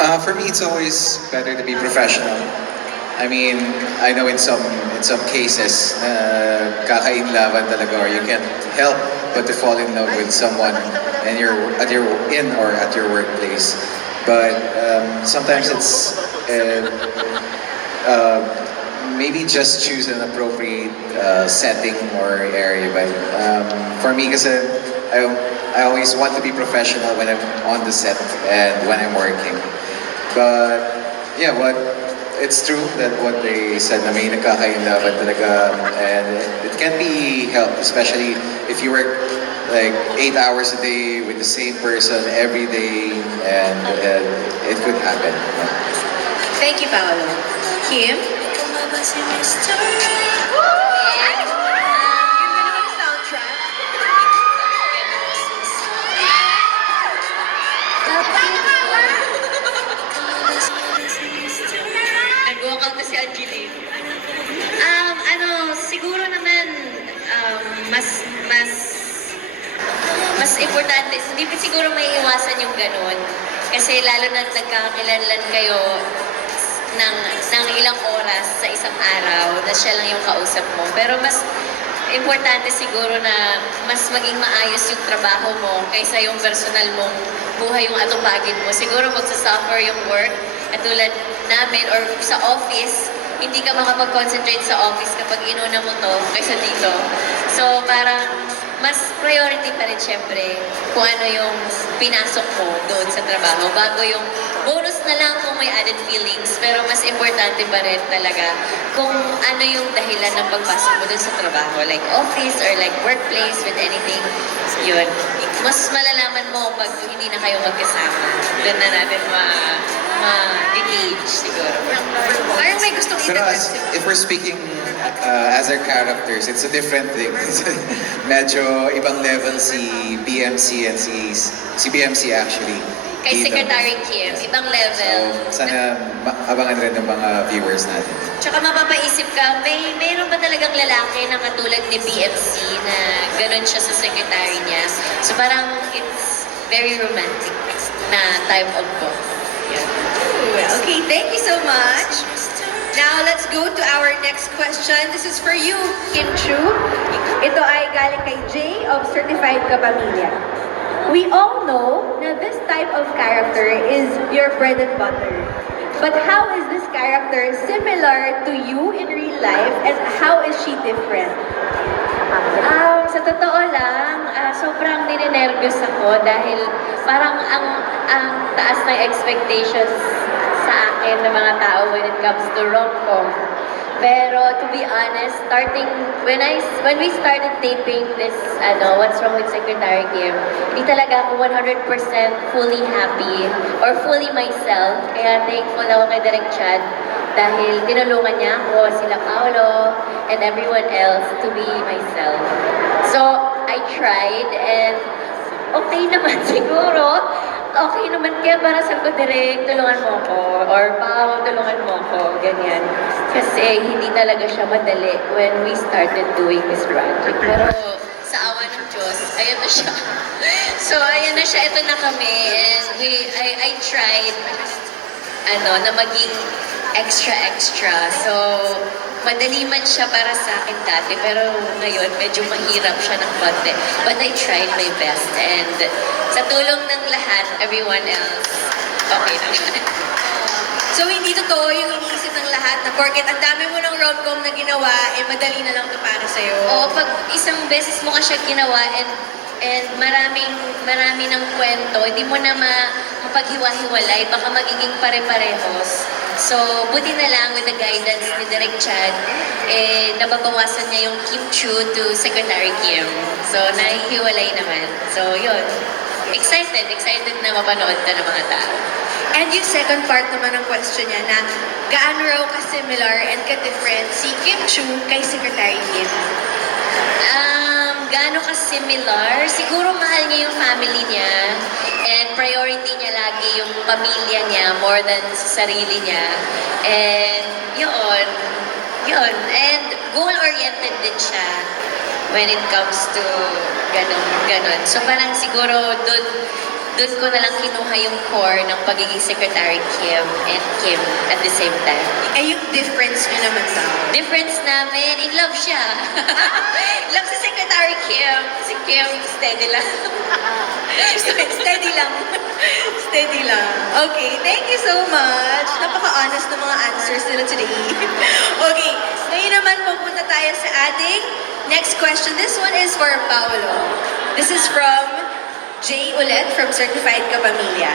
For me, it's always better to be professional. I mean, I know in some cases, kakainlaban talaga, or you can't help but to fall in love with someone, and you're in or at your workplace. But sometimes it's uh, maybe just choose an appropriate setting or area. But for me, because I always want to be professional when I'm on the set and when I'm working. But yeah, it's true that what they said na may nagkakainlaban talaga, and it can be helped, especially if you work like 8 hours a day with the same person every day, and it could happen. Thank you, Paolo. Kim? Nag-walkout na si Angeline. Siguro naman, mas, mas, mas importante, hindi pa siguro may iwasan yung ganun. Kasi lalo na nagkakakilanlan kayo ng ilang oras sa isang araw na siya lang yung kausap mo. Pero mas importante siguro na mas maging maayos yung trabaho mo kaysa yung personal mong buhay yung atupagin mo. Siguro magsasuffer yung work, katulad namin or sa office, hindi ka makapag-concentrate sa office kapag inuna mo to kaysa dito. So parang mas priority pa rin syempre kung ano yung pinasok mo doon sa trabaho bago yung bonus na lang kung may added feelings, pero mas importante pa rin talaga kung ano yung dahilan ng pagpasok mo doon sa trabaho, like office or like workplace with anything. Yun, mas malalaman mo pag hindi na kayo magkasama. Doon na natin ma-gauge siguro. Parang may gustong Pero idagdag. if we're speaking as our characters, it's a different thing. Medyo ibang level si BMC and si BMC actually. Kay dito. Secretary Kim, ibang level. So, sana abangan rin ng mga viewers natin. Tsaka mapapaisip ka, mayroon ba talagang lalaki na katulad ni BMC na gano'n siya sa secretary niya? So parang it's very romantic na type of book. Yeah. Ooh, okay, thank you so much. Now, let's go to our next question. This is for you, Kim Chu. Ito ay galing kay Jay of Certified Kapamilya. We all know na this type of character is your bread and butter. But how is this character similar to you in real life, and how is she different? Sa totoo lang, sobrang ninenervyos ako dahil parang ang taas ng expectations sa akin ng mga tao when it comes to rom-com. Pero to be honest, when we started taping this What's Wrong with Secretary Kim, hindi talaga ako 100% fully happy or fully myself. Kaya thankful ako kay Direk Chad dahil tinulungan niya ako, sila Paolo, and everyone else to be myself. So, I tried and okay naman siguro. Okay naman, kaya para sa ko, Direk, tulungan mo ko. Or Pao, tulungan mo ko. Ganyan. Kasi hindi talaga siya madali when we started doing this project. Pero sa awa ng Diyos, ayan na siya. So, ayan na siya. Ito na kami. And I tried na maging extra. So, madali man siya para sa akin dati, pero ngayon medyo mahirap siya ng konti. But I tried my best, and sa tulong ng lahat, everyone else, okay naman. So, hindi totoo yung iniisip ng lahat na porket ang dami mo ng rom-com na ginawa, madali na lang ito para sa'yo. Oo, pag isang beses mo ka siya ginawa, and marami ng kwento, hindi mo na mapaghiwa-hiwalay, baka magiging pare-parehos. So, buti na lang with the guidance ni Direk Chad, nababawasan niya yung Kim Chu to Secretary Kim. So, nahihiwalay naman. So, yun. Excited na mapanood ka ng mga tao. And yung second part naman ng question niya na gaano raw ka-similar and ka-different si Kim Chu kay Secretary Kim? Gaano ka-similar? Siguro mahal niya yung family niya, and priority niya lagi yung pamilya niya more than sa sarili niya. And yun. And goal-oriented din siya when it comes to ganon. So parang siguro doon ko na lang kinuha yung core ng pagiging Secretary Kim and Kim at the same time. Eh, yung difference nyo naman daw. Difference namin, in love siya. Love si Secretary Kim. Si Kim, steady lang. Steady lang. Steady lang. Okay, thank you so much. Napaka-honest ng mga answers nila today. Okay, ngayon naman pupunta tayo sa ating next question. This one is for Paolo. This is from Jay ulit from Certified Kapamilya.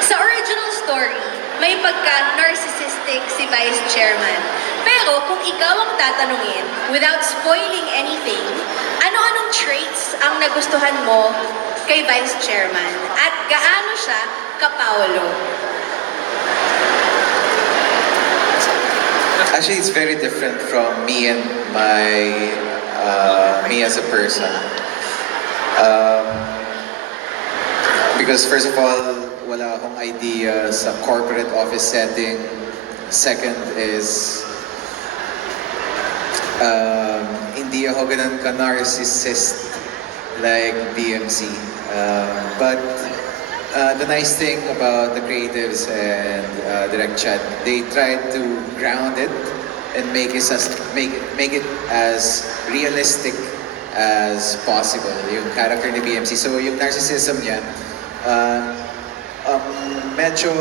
Sa original story, may pagka-narcissistic si Vice Chairman. Pero kung ikaw ang tatanungin, without spoiling anything, ano-anong traits ang nagustuhan mo kay Vice Chairman? At gaano siya ka-Paolo? Actually, it's very different from me and me as a person. Because first of all, wala akong idea sa corporate office setting. Second is, hindi ako ganun ka-narcissist like BMC. But the nice thing about the creatives and Direct Chat, they try to ground it and make it as realistic as possible, yung character ni BMC. So yung narcissism niya, medyo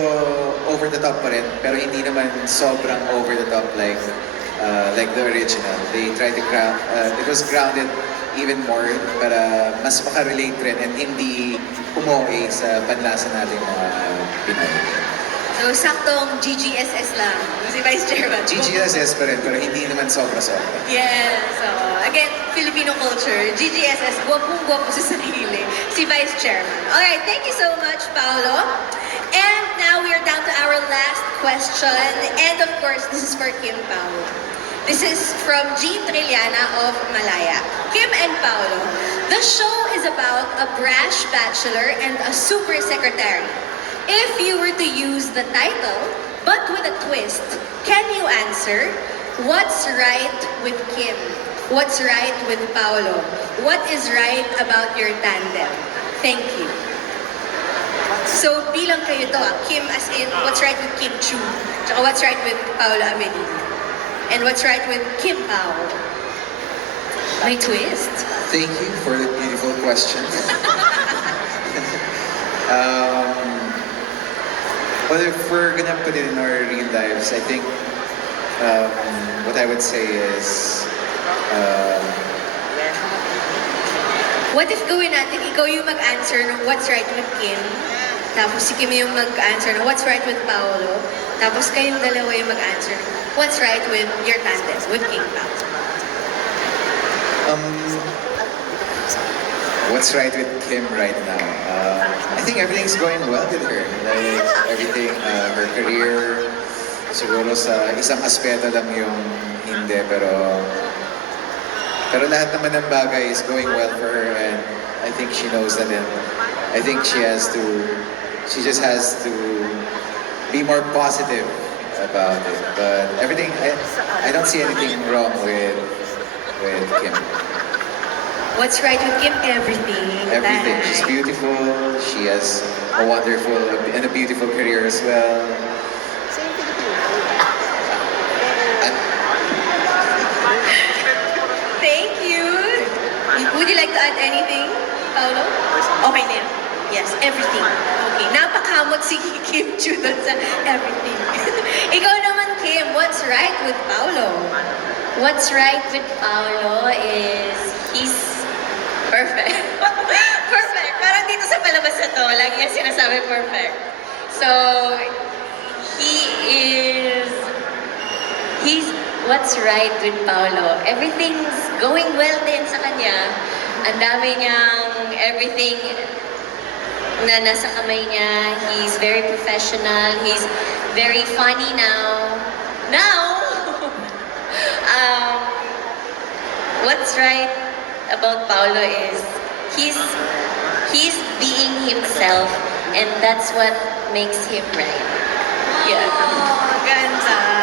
over the top pa rin, pero hindi naman sobrang over the top like the original. They try to it was grounded even more para mas makarelate rin and hindi umuwi sa panlasa natin mga Pinoy. So, saktong GGSS lang, si Vice Chairman. GGSS pa rin, pero hindi naman sobra-sobra. Yes. So, again, Filipino culture, GGSS, gwapong-gwapo sa sarili, si Vice Chairman. Alright, thank you so much, Paolo. And now we are down to our last question. And of course, this is for Kim Paolo. This is from Jean Trilliana of Malaya. Kim and Paolo, the show is about a brash bachelor and a super secretary. If you were to use the title, but with a twist, can you answer, what's right with Kim? What's right with Paolo? What is right about your tandem? Thank you. So, bilang kayo to, Kim as in, what's right with Kim Chu? Tsaka what's right with Paolo Avelino? And what's right with Kim Pao? May twist. Thank you for the beautiful question. Well, if we're gonna put it in our real lives, I think what I would say is What if gawin natin, ikaw yung mag-answer ng what's right with Kim, tapos si Kim yung mag-answer ng what's right with Paolo, tapos kayong dalawa yung mag-answer ng what's right with your tandem, with Kim Pao. What's right with Kim right now? I think everything's going well with her. Like everything, her career, siguro sa isang aspeto lang yung hindi, pero lahat naman ng bagay is going well for her, and I think she knows that. And I think she just has to be more positive about it. But everything, I don't see anything wrong with Kim. What's right with Kim? Everything. Everything. She's beautiful. She has a wonderful and a beautiful career as well. Thank you. Would you like to add anything, Paolo? Okay na yun. Yes, everything. Okay. Napakamot si Kim Chu doon sa everything. Ikaw naman, Kim, what's right with Paolo? What's right with Paolo is he's perfect. Perfect. Parang dito sa palabas na to, lagi yung sinasabi perfect. So, he's what's right with Paolo. Everything's going well din sa kanya. Ang dami niyang everything na nasa kamay niya. He's very professional. He's very funny now. What's right about Paolo is he's being himself, and that's what makes him right. Yeah. Oh, ganda.